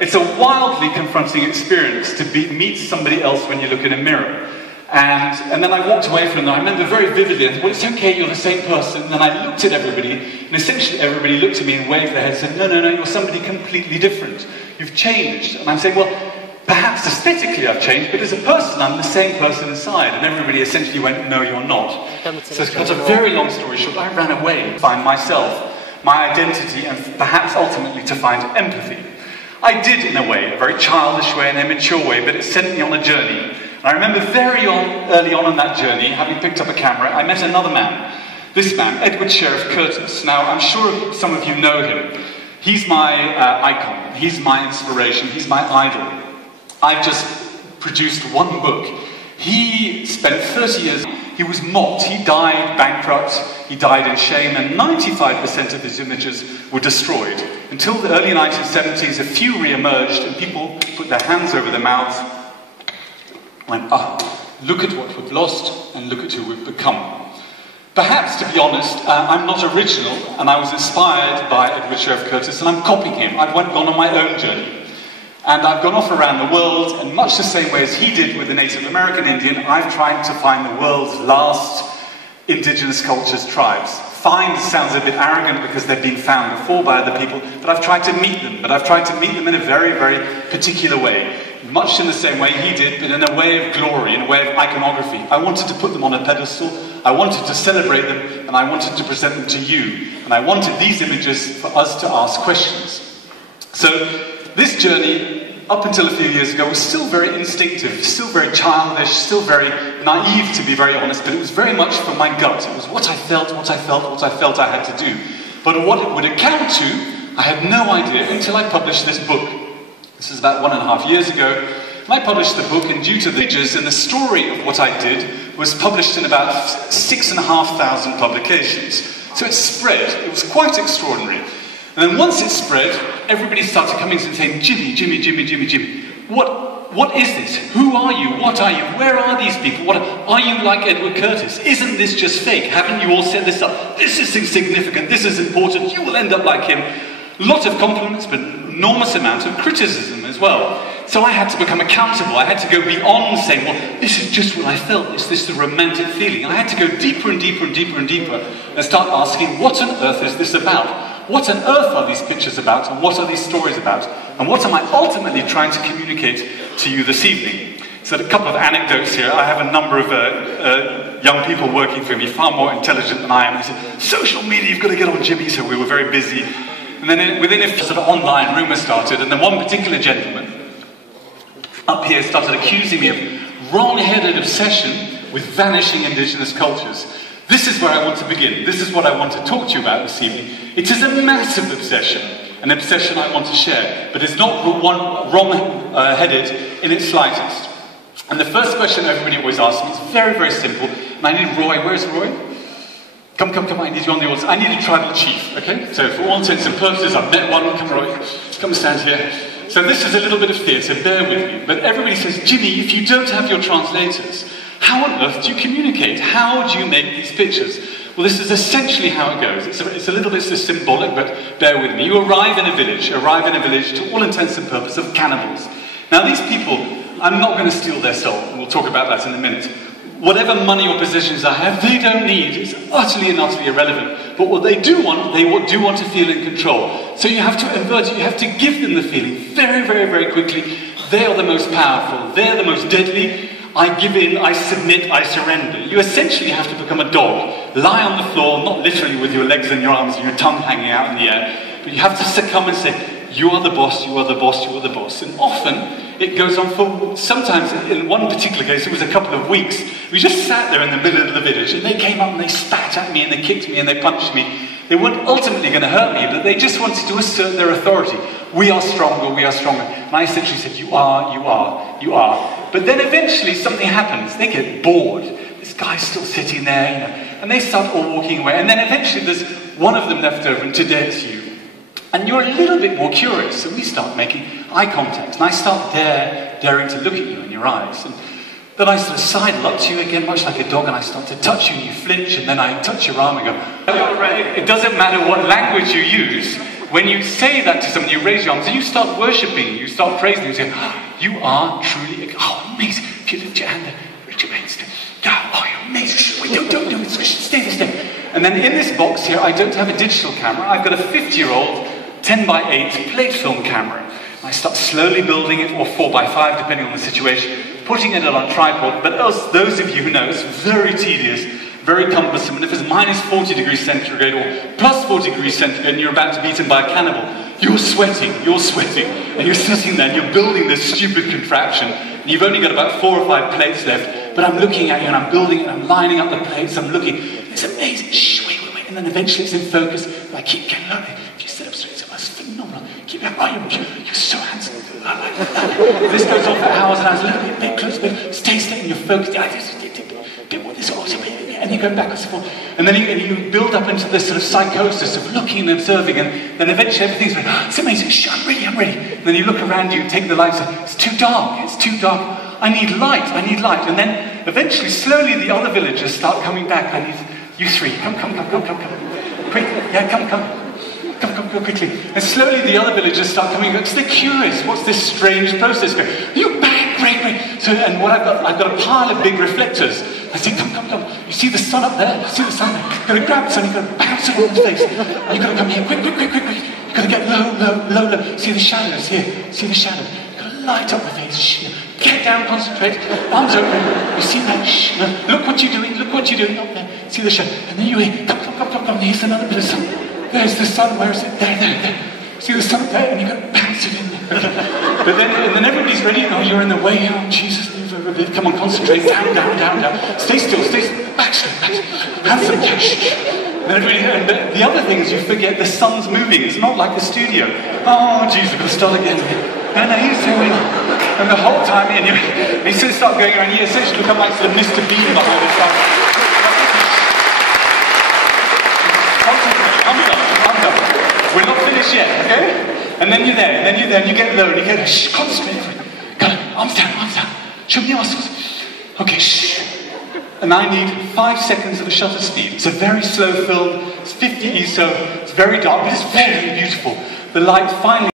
It's a wildly confronting experience to meet somebody else when you look in a mirror. And then I walked away from them. I remember very vividly, well, it's okay, you're the same person. And then I looked at everybody, and essentially everybody looked at me and waved their head and said, no, you're somebody completely different. You've changed. And I'm saying, well, perhaps aesthetically I've changed, but as a person, I'm the same person inside. And everybody essentially went, no, you're not. So to cut a very long story short, I ran away to find myself, my identity, and perhaps ultimately to find empathy. I did, in a way, a very childish way, an immature way, but it sent me on a journey. And I remember very early on in that journey, having picked up a camera, I met another man. This man, Edward Sheriff Curtis. Now, I'm sure some of you know him. He's my icon. He's my inspiration. He's my idol. I've just produced one book. He spent 30 years, he was mocked, he died bankrupt, he died in shame, and 95% of his images were destroyed. Until the early 1970s, a few re-emerged, and people put their hands over their mouths, went, look at what we've lost, and look at who we've become. Perhaps, to be honest, I'm not original, and I was inspired by Edward Sheriff Curtis, and I'm copying him. I've gone on my own journey. And I've gone off around the world, and much the same way as he did with the Native American Indian, I've tried to find the world's last indigenous cultures, tribes. Find sounds a bit arrogant because they've been found before by other people, but I've tried to meet them. But I've tried to meet them in a very, very particular way. Much in the same way he did, but in a way of glory, in a way of iconography. I wanted to put them on a pedestal, I wanted to celebrate them, and I wanted to present them to you. And I wanted these images for us to ask questions. So, this journey, up until a few years ago, was still very instinctive, still very childish, still very naive, to be very honest, but it was very much from my gut. It was what I felt I had to do. But what it would account to, I had no idea until I published this book. This is about 1.5 years ago. And I published the book, and due to the images and the story of what I did was published in about 6,500 publications. So it spread. It was quite extraordinary. And then once it spread, everybody started coming and saying, Jimmy, what is this? Who are you? What are you? Where are these people? Are you like Edward Curtis? Isn't this just fake? Haven't you all set this up? This is insignificant. This is important. You will end up like him. A lot of compliments, but enormous amounts of criticism as well. So I had to become accountable. I had to go beyond saying, well, this is just what I felt. It's this romantic feeling. And I had to go deeper and deeper and deeper and deeper and start asking, what on earth is this about? What on earth are these pictures about, and what are these stories about? And what am I ultimately trying to communicate to you this evening? So a couple of anecdotes here. I have a number of young people working for me, far more intelligent than I am. They said, social media, you've got to get on, Jimmy. So we were very busy. And then within a few sort of online rumours started, and then one particular gentleman up here started accusing me of wrong-headed obsession with vanishing indigenous cultures. This is where I want to begin. This is what I want to talk to you about this evening. It is a massive obsession, an obsession I want to share, but it's not wrong-headed in its slightest. And the first question everybody always asks me is very, very simple. And I need Roy. Where's Roy? Come, I need you on the audience. I need a tribal chief, okay? So for all intents and purposes, I've met one. Come, Roy. Come stand here. So this is a little bit of theatre, bear with me. But everybody says, Jimmy, if you don't have your translators, how on earth do you communicate? How do you make these pictures? Well, this is essentially how it goes. It's a little bit symbolic, but bear with me. You arrive in a village to all intents and purposes of cannibals. Now these people, I'm not going to steal their soul, and we'll talk about that in a minute. Whatever money or positions I have, they don't need. It's utterly and utterly irrelevant. But what they do want to feel in control. So you have to invert it, you have to give them the feeling very, very, very quickly. They are the most powerful, they're the most deadly. I give in, I submit, I surrender. You essentially have to become a dog. Lie on the floor, not literally with your legs and your arms and your tongue hanging out in the air, but you have to succumb and say, you are the boss, you are the boss, you are the boss. And often, it goes on for, sometimes, in one particular case, it was a couple of weeks. We just sat there in the middle of the village, and they came up and they spat at me, and they kicked me, and they punched me. They weren't ultimately going to hurt me, but they just wanted to assert their authority. We are stronger, we are stronger. And I essentially said, you are, you are, you are. But then eventually something happens. They get bored. This guy's still sitting there, you know, and they start all walking away. And then eventually there's one of them left over, and today it's you. And you're a little bit more curious, so we start making eye contact, and I start daring to look at you in your eyes. And then I sort of sidle up to you again, much like a dog, and I start to touch you, and you flinch, and then I touch your arm and go, it doesn't matter what language you use, When you say that to someone, you raise your arms, and you start worshipping, you start praising, you say, you are truly, oh, amazing. If you lift your hand there, lift your hands there. Oh, you're amazing. Wait, don't, stay there. And then in this box here, I don't have a digital camera. I've got a 50-year-old 10x8 plate film camera. I start slowly building it, or 4x5, depending on the situation, putting it on a tripod. But those of you who know, it's very tedious, very cumbersome. And if it's minus 40 degrees centigrade or plus 40 degrees centigrade and you're about to be eaten by a cannibal, you're sweating, and you're sitting there and you're building this stupid contraption. And you've only got about 4 or 5 plates left, but I'm looking at you and I'm building it, I'm lining up the plates, I'm looking. It's amazing. Shh, wait. And then eventually it's in focus. And I keep getting lower. If you sit up straight, it's phenomenal. Keep going. Oh, you're so handsome. This goes on for hours and hours. A little bit closer, but stay, and you're focused. Bit more this, and you go backwards and forth. And then you build up into this sort of psychosis of looking and observing, and then eventually everything's like, oh, it's amazing. Shh, I'm ready. And then you look around you, take the light, and say, it's too dark. I need light. And then eventually, slowly, the other villagers start coming back. I need you three. Come. Quick. Yeah, come quickly. And slowly the other villagers start coming back because they're curious. What's this strange process going? You're back, great. So, and what I've got a pile of big reflectors. I say, come. You see the sun up there? You've got to grab the sun, you've got to bounce it on the face. And you've got to come here, quick. You've got to get low. See the shadows here? See the shadows? You've got to light up the face. Shh. Get down, concentrate, arms open. You see that? Shh. Look what you're doing up there. See the shadow. And then you hear, come. Here's another bit of sun. There's the sun. Where is it? There. See the sun there? And you've got to bounce it in there. But then everybody's ready. Oh, you're in the way. Oh, Jesus, move over a bit. Come on, concentrate. Down. Stay still. Back straight. Hands up. And the other thing is you forget the sun's moving. It's not like the studio. Oh, Jesus, we've got to start again. No, he's doing it. And the whole time, and he sort of start going around, you essentially become like sort of Mr. Bean behind this stuff. Calm down. We're not finished yet, okay? And then you're there, and you get low, and you go, shh, concentrate. Got it, arms down. Show me your muscles. Okay, shh. And I need 5 seconds of a shutter speed. It's a very slow film, it's 50 ISO, it's very dark, but it's very beautiful. The light finally